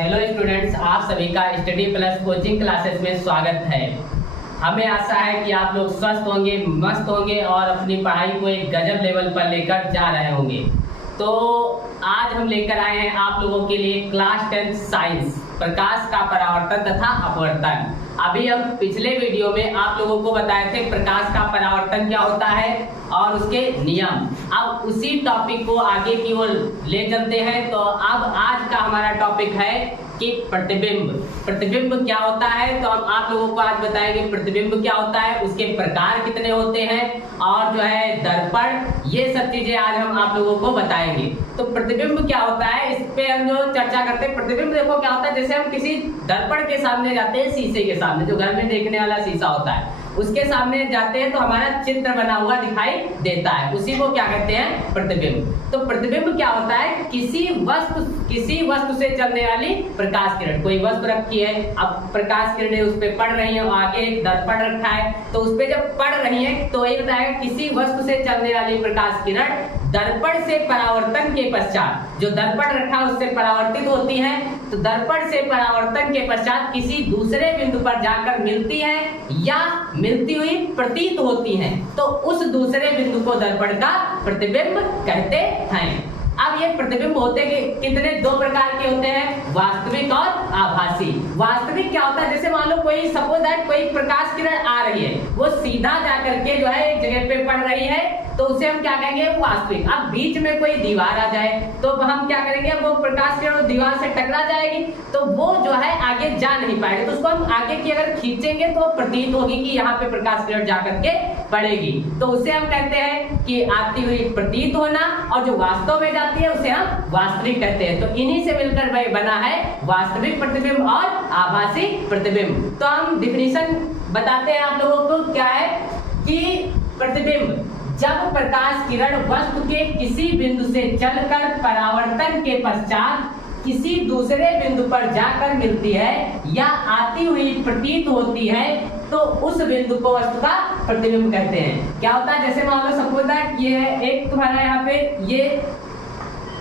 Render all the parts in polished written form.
Hello students, आप सभी का स्टडी प्लस कोचिंग क्लासेस में स्वागत है। हमें आशा है कि आप लोग स्वस्थ होंगे, मस्त होंगे और अपनी पढ़ाई को एक गजब लेवल पर लेकर जा रहे होंगे। तो आज हम लेकर आए हैं आप लोगों के लिए क्लास 10 साइंस, प्रकाश का परावर्तन तथा अपवर्तन। अभी हम पिछले वीडियो में आप लोगों को बताए थे प्रकाश का परावर्तन क्या होता है और उसके नियम। अब उसी टॉपिक को आगे की ओर ले चलते हैं। तो अब आज का हमारा टॉपिक है कि प्रतिबिंब। प्रतिबिंब क्या होता है, तो हम आप लोगों को आज बताएंगे प्रतिबिंब क्या होता है, उसके प्रकार कितने होते हैं और जो है दर्पण, ये सब चीजें आज हम आप लोगों को बताएंगे। तो प्रतिबिंब क्या होता है, इस पे हम जो चर्चा करते हैं। प्रतिबिंब देखो क्या होता है, जैसे हम किसी दर्पण के सामने जाते हैं, शीशे के सामने, जो घर में देखने वाला शीशा होता है, उसके सामने जाते हैं तो हमारा चित्र बना हुआ दिखाई देता है, उसी को क्या कहते हैं, प्रतिबिंब। तो प्रतिबिंब क्या होता है, किसी वस्तु से चलने वाली प्रकाश किरण। कोई वस्तु रखी है, अब प्रकाश किरणें उस पर पड़ रही है, आगे एक दर्पण रखा है, तो उस पर जब पड़ रही है तो ये बताएगा किसी वस्तु से चलने वाली प्रकाश किरण दर्पण से परावर्तन के पश्चात, जो दर्पण रखा है उससे परावर्तित होती है, तो दर्पण से परावर्तन के पश्चात किसी दूसरे बिंदु पर जाकर मिलती है या मिलती हुई प्रतीत होती हैं, तो उस दूसरे बिंदु को दर्पण का प्रतिबिंब कहते हैं। अब ये प्रतिबिंब होते कितने, दो प्रकार के होते हैं, वास्तविक और आभासी। वास्तविक क्या होता है, जैसे मान लो कोई सपोज दैट कोई प्रकाश किरण आ रही है, वो सीधा जाकर के जो है एक जगह पे पड़ रही है, तो उसे हम क्या कहेंगे, वास्तविक। अब बीच में कोई दीवार आ जाए तो हम क्या करेंगे, वो प्रकाश किरण दीवार से टकरा जाएगी, तो वो जो है आगे जा नहीं पाएगी, तो उसको हम आगे की अगर खींचेंगे तो प्रतीत होगी कि यहाँ पे प्रकाश किरण जाकर के पड़ेगी, तो उसे हम कहते हैं कि आती हुई प्रतीत होना, और जो वास्तव में जाती है उसे हम वास्तविक कहते हैं। तो इन्हीं से मिलकर बना है वास्तविक प्रतिबिंब और आभासी प्रतिबिंब। तो हम डिफिनीशन बताते हैं आप लोगों को, क्या है कि प्रतिबिंब जब प्रकाश किरण वस्तु के किसी बिंदु से चलकर परावर्तन के पश्चात किसी दूसरे बिंदु पर जाकर मिलती है या आती हुई प्रतीत होती है, तो उस बिंदु को वस्तु का प्रतिबिंब कहते हैं। क्या होता है, जैसे मान लो सपोज दैट ये है एक तुम्हारा यहाँ पे, ये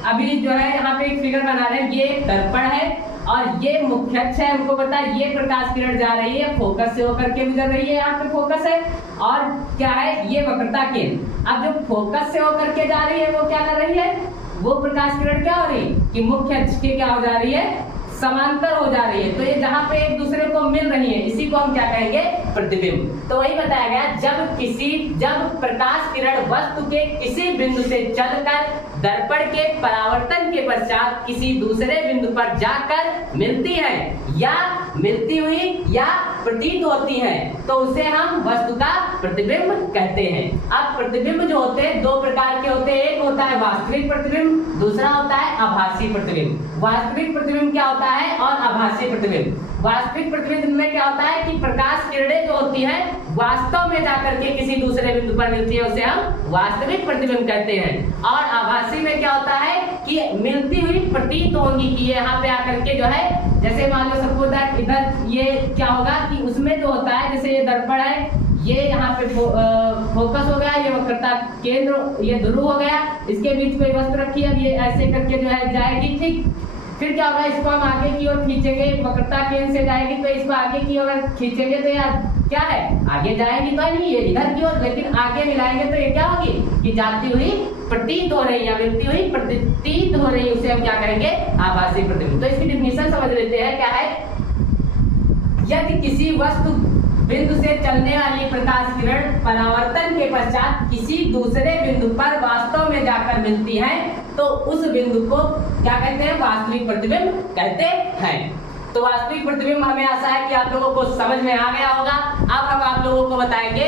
अभी जो है यहाँ पे एक फिगर बना रहे हैं, ये दर्पण है और ये मुख्य अक्ष है, हमको पता है ये प्रकाश किरण जा रही है, फोकस से होकर के गुजर रही है, यहाँ पे फोकस है, और क्या है ये वक्रता केंद्र। अब जो फोकस से होकर के जा रही है वो क्या कर रही है, वो प्रकाश किरण क्या हो रही है कि मुख्य अक्ष के क्या हो जा रही है, समांतर हो जा रही है, तो ये जहां पे एक दूसरे को मिल रही है, इसी को हम क्या कहेंगे, प्रतिबिंब। तो वही बताया गया, जब प्रकाश किरण वस्तु के किसी बिंदु से चलकर दर्पण के परावर्तन के पश्चात किसी दूसरे बिंदु पर जाकर मिलती है या मिलती हुई या प्रतीत होती है, तो उसे हम वस्तु का प्रतिबिंब कहते हैं। अब प्रतिबिंब जो होते हैं दो प्रकार के होते हैं, एक होता है वास्तविक प्रतिबिंब, दूसरा होता है आभासी प्रतिबिंब। वास्तविक प्रतिबिंब क्या होता है और आभासी प्रतिबिंब। वास्तविक प्रतिबिंब में क्या होता है कि प्रकाश किरणें जो होती है वास्तव में जाकर के किसी दूसरे बिंदु पर मिलती है, उसे हम वास्तविक प्रतिबिंब कहते हैं। और आभासी में क्या होता है कि मिलती हुई प्रतीत होंगी कि ये यहाँ पे आकर के जो है, जैसे मान लो सपोज दैट इधर ये क्या होगा कि उसमें जो होता है, जैसे ये दर्पण है, ये यहाँ पे फोकस हो गया, ये वक्रता केंद्र, ये ध्रुव हो गया, इसके बीच कोई वस्तु रखी है, अब ये ऐसे करके जो है जाएगी, ठीक। फिर क्या होगा, इसको हम आगे की ओर खींचेंगे, वक्रता केंद्र से जाएगी, तो इसको आगे की ओर खींचेंगे तो यार क्या है, आगे जाएगी तो नहीं, ये इधर की ओर, लेकिन आगे मिलाएंगे तो ये क्या होगी कि जाती हुई प्रतीत हो रही है, मिलती हुई प्रतीत हो रही है, उसे हम क्या कहेंगे, आभासी प्रतिबिंब। तो इसकी डिफिनीशन समझ लेते हैं, क्या है, यदि किसी वस्तु बिंदु से चलने वाली प्रकाश किरण परावर्तन के पश्चात किसी दूसरे बिंदु पर वास्तव में जाकर मिलती है, तो उस बिंदु को क्या कहते हैं, वास्तविक प्रतिबिंब कहते हैं। तो वास्तविक प्रतिबिंब हमें आशा है कि आप लोगों को समझ में आ गया होगा। अब हम आप लोगों को बताएंगे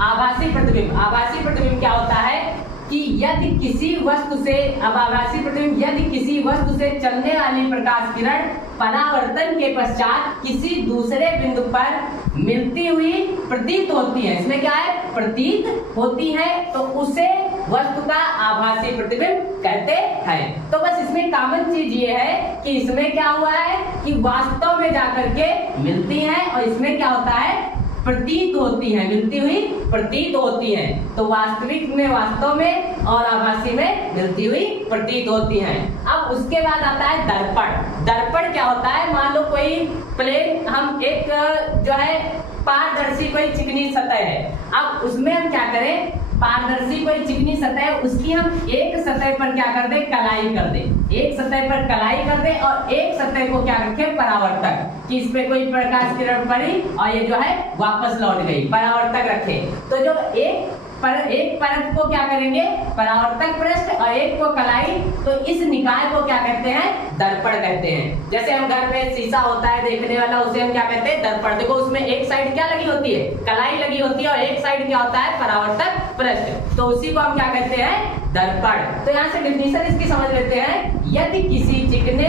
आभासी प्रतिबिंब। आभासी प्रतिबिंब क्या होता है कि यदि किसी वस्तु से, अब आभासी प्रतिबिंब यदि किसी वस्तु से चलने वाली प्रकाश किरण परावर्तन के पश्चात किसी दूसरे बिंदु पर मिलती हुई प्रतीत होती है, इसमें क्या है, प्रतीत होती है, तो उसे वस्तु का आभासी प्रतिबिंब कहते हैं। तो बस इसमें कॉमन चीज ये है कि इसमें क्या हुआ है कि वास्तव में जाकर के मिलती है, और इसमें क्या होता है, प्रतीत होती है, मिलती हुई प्रतीत होती है। तो वास्तविक में वास्तव में और आभासी में मिलती हुई प्रतीत होती है। अब उसके बाद आता है दर्पण। दर्पण क्या होता है, मान लो कोई प्लेन, हम एक जो है पारदर्शी कोई चिकनी सतह है, अब उसमें हम क्या करें, पारदर्शी कोई चिकनी सतह है, उसकी हम एक सतह पर क्या कर दे, कलाई कर दे, एक सतह पर कलाई कर दे और एक सतह को क्या रखे, परावर्तक, कि इस पे कोई प्रकाश किरण पड़ी और ये जो है वापस लौट गई, परावर्तक रखे। तो जो एक परत को क्या करेंगे, परावर्तक पृष्ठ, और एक को कलाई, तो इस निकाय को क्या कहते हैं, दर्पण कहते हैं। जैसे हम घर में शीशा होता है देखने वाला, उसे हम क्या कहते हैं, दर्पण। देखो उसमें एक साइड क्या लगी होती है, कलाई लगी होती है, और एक साइड क्या होता है, परावर्तक पृष्ठ, तो उसी को हम क्या कहते हैं, दर्पण। तो यहाँ से डिफिनीशन इसकी समझ लेते हैं। यदि किसी चिकने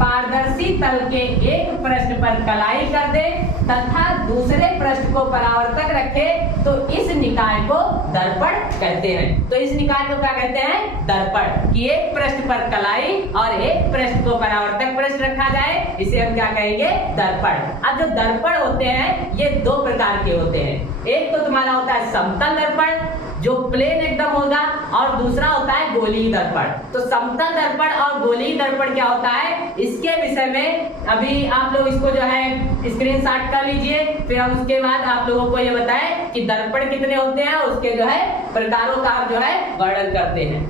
पारदर्शी तल के एक पृष्ठ पर कलाई कर दे तथा दूसरे पृष्ठ को परावर्तक रखे तो इस निकाय को दर्पण कहते हैं। तो इस निकाय को क्या कहते हैं, दर्पण, कि एक पृष्ठ पर कलाई और एक पृष्ठ को परावर्तक पृष्ठ रखा जाए, इसे हम क्या कहेंगे, दर्पण। अब जो दर्पण होते हैं ये दो प्रकार के होते हैं। एक तो तुम्हारा होता है समतल दर्पण जो प्लेन एकदम होगा, और दूसरा होता है गोलीय दर्पण। तो समतल दर्पण और गोलीय दर्पण क्या होता है, इसके विषय में अभी आप लोग इसको जो है स्क्रीनशॉट कर लीजिए, फिर हम उसके बाद आप लोगों को ये बताएं कि दर्पण कितने होते हैं, उसके जो है प्रकारों का हम जो है वर्णन करते हैं।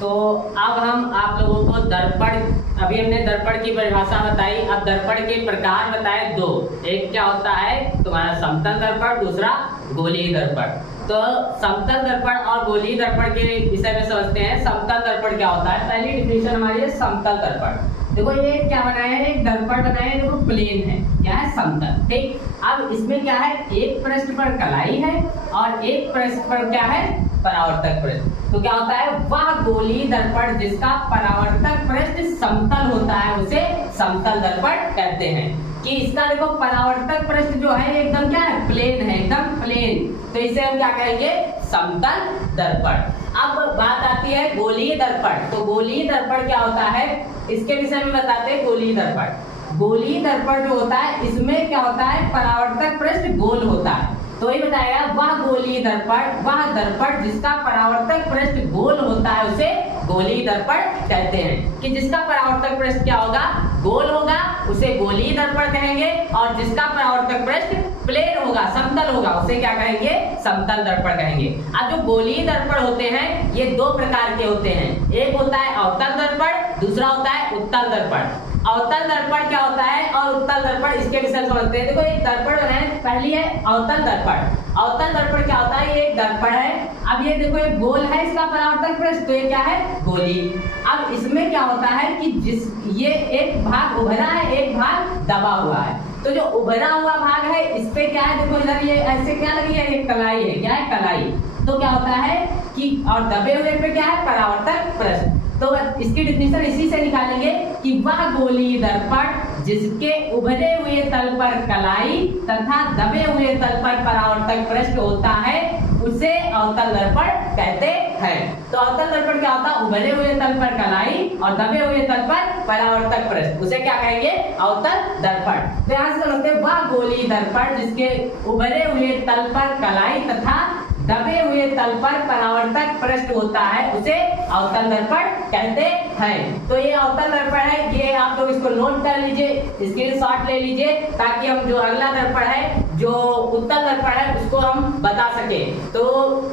तो अब हम आप लोगों को दर्पण, अभी हमने दर्पण की परिभाषा बताई, अब दर्पण के प्रकार बताए दो। एक क्या होता है तुम्हारा समतल दर्पण, दूसरा गोलीय दर्पण। तो समतल दर्पण और गोलीय दर्पण के विषय में समझते हैं। समतल दर्पण क्या होता है, पहली डिफिनेशन हमारी है समतल दर्पण। देखो ये क्या बनाया है, एक दर्पण बनाया है, देखो प्लेन है, क्या है, समतल, ठीक। अब इसमें क्या है, एक पृष्ठ पर कलाई है और एक पृष्ठ पर क्या है, परावर्तक पृष्ठ। तो क्या होता है, वह गोलीय दर्पण जिसका परावर्तक पृष्ठ समतल होता है उसे समतल दर्पण कहते हैं। कि इसका देखो परावर्तक पृष्ठ जो है एकदम क्या है, प्लेन है, एकदम प्लेन, तो इसे हम क्या कहेंगे, समतल दर्पण। अब बात आती है गोलीय दर्पण। तो गोलीय दर्पण क्या होता है, इसके विषय में बताते हैं। गोलीय दर्पण, गोलीय दर्पण जो होता है इसमें क्या होता है, परावर्तक पृष्ठ गोल होता है। तो ये बताया, वह गोलीय दर्पण, वह दर्पण जिसका परावर्तक पृष्ठ गोल होता है उसे गोलीय दर्पण कहते हैं। कि जिसका परावर्तक पृष्ठ क्या होगा, गोल होगा, उसे गोलीय दर्पण कहेंगे, और जिसका परावर्तक पृष्ठ प्लेन होगा, समतल होगा, उसे क्या कहेंगे, समतल दर्पण कहेंगे। अब जो गोलीय दर्पण होते हैं ये दो प्रकार के होते हैं। एक होता है अवतल दर्पण, दूसरा होता है उत्तल दर्पण। अवतल दर्पण क्या होता है और उत्तल दर्पण, इसके विषय समझते हैं। देखो एक दर्पण बनाए, पहली है अवतल दर्पण। अवतल दर्पण क्या होता है, ये एक दर्पण है, अब ये देखो एक गोल है इसका परावर्तक पृष्ठ, तो ये क्या है, गोली। अब इसमें क्या होता है कि ये एक भाग उभरा है, एक भाग दबा हुआ है। तो जो उभरा हुआ भाग है इस पे क्या है, देखो इधर ये ऐसे क्या लगी है, एक कलाई है, क्या है, कलाई। तो क्या होता है कि, और दबे हुए पे क्या है, परावर्तक पृष्ठ। तो इसकी डिफिनेशन इसी से निकालेंगे कि वह गोलीय दर्पण जिसके उभरे हुए तल पर कलाई तथा दबे हुए तल पर परावर्तक पृष्ठ होता है उसे अवतल दर्पण कहते हैं। तो अवतल दर्पण क्या होता है, उभरे हुए तल पर कलाई और दबे हुए तल पर परावर्तक पृष्ठ, उसे क्या कहेंगे, अवतल दर्पण। तो यहाँ से समझते हैं, वह गोलीय दर्पण जिसके उभरे हुए तल पर कलाई तथा दबे हुए तल पर परावर्तक पृष्ठ होता है उसे अवतल दर्पण कहते हैं। तो ये अवतल दर्पण है, ये आप लोग इसको नोट कर लीजिए, स्क्रीनशॉट ले लीजिए, ताकि हम जो अगला दर्पण है, जो उत्तल दर्पण है, उसको हम बता सके। तो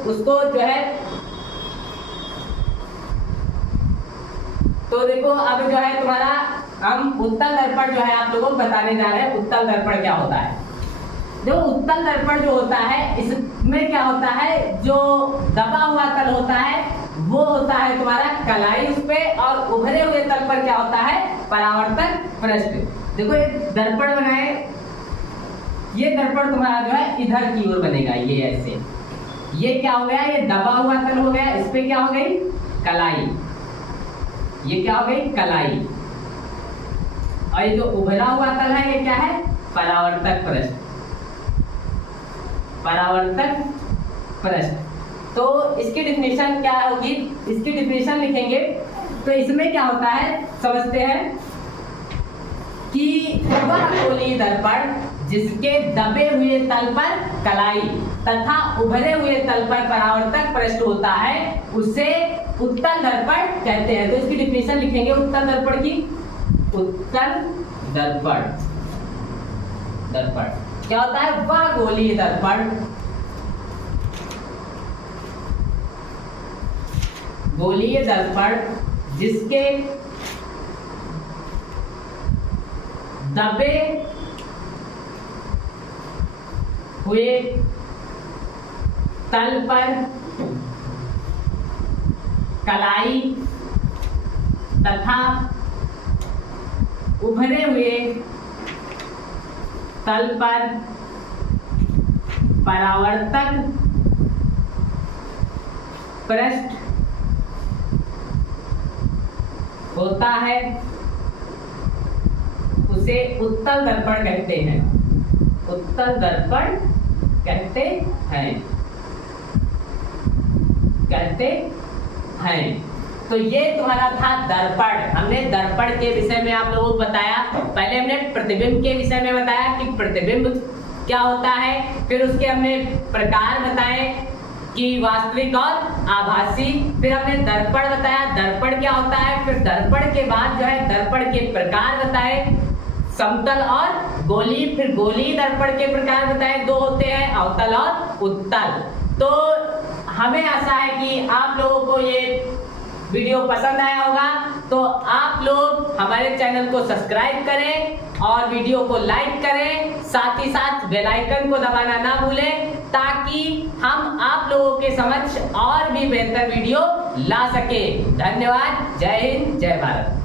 उसको जो है, तो देखो अब जो है तुम्हारा, हम उत्तल दर्पण जो है आप लोगों को बताने जा रहे हैं, उत्तल दर्पण क्या होता है। जो उत्तल दर्पण जो होता है इसमें क्या होता है, जो दबा हुआ तल होता है वो होता है तुम्हारा कलाई उस पे, और उभरे हुए तल पर क्या होता है, परावर्तक पृष्ठ। देखो ये दर्पण बनाए, ये दर्पण तुम्हारा जो है इधर की ओर बनेगा, ये ऐसे, ये क्या हो गया, ये दबा हुआ तल हो गया, इस पे क्या हो गई, कलाई, ये क्या हो गई, कलाई। और ये जो उभरा हुआ तल है ये क्या है, परावर्तक पृष्ठ, परावर्तक पृष्ठ। तो इसकी डिफिनेशन क्या होगी, इसकी डिफिनेशन लिखेंगे। तो इसमें क्या होता है, समझते हैं कि वह गोलीय दर्पण जिसके दबे हुए तल पर कलाई तथा उभरे हुए तल पर परावर्तक पृष्ठ होता है उसे उत्तल दर्पण कहते हैं। तो इसकी डिफिनेशन लिखेंगे उत्तल दर्पण की। उत्तल दर्पण क्या होता है? वह गोलीय दर्पण जिसके दबे हुए तल पर कलाई तथा उभरे हुए तल पर परावर्तक पृष्ठ होता है उसे उत्तल दर्पण कहते हैं। उत्तल दर्पण कहते हैं। तो ये तुम्हारा था दर्पण। हमने दर्पण के विषय में आप लोगों को बताया। पहले हमने प्रतिबिंब के विषय में बताया कि प्रतिबिंब क्या होता है, फिर उसके हमने प्रकार बताए कि वास्तविक और आभासी, फिर हमने दर्पण बताया दर्पण क्या होता है, फिर दर्पण के बाद जो है दर्पण के प्रकार बताए, समतल और गोली, फिर गोली दर्पण के प्रकार बताए, दो होते हैं, अवतल और उत्तल। तो हमें आशा है कि आप लोगों को ये वीडियो पसंद आया होगा। तो आप लोग हमारे चैनल को सब्सक्राइब करें और वीडियो को लाइक करें, साथ ही साथ बेल आइकन को दबाना ना भूलें ताकि हम आप लोगों के समक्ष और भी बेहतर वीडियो ला सके। धन्यवाद। जय हिंद, जय भारत।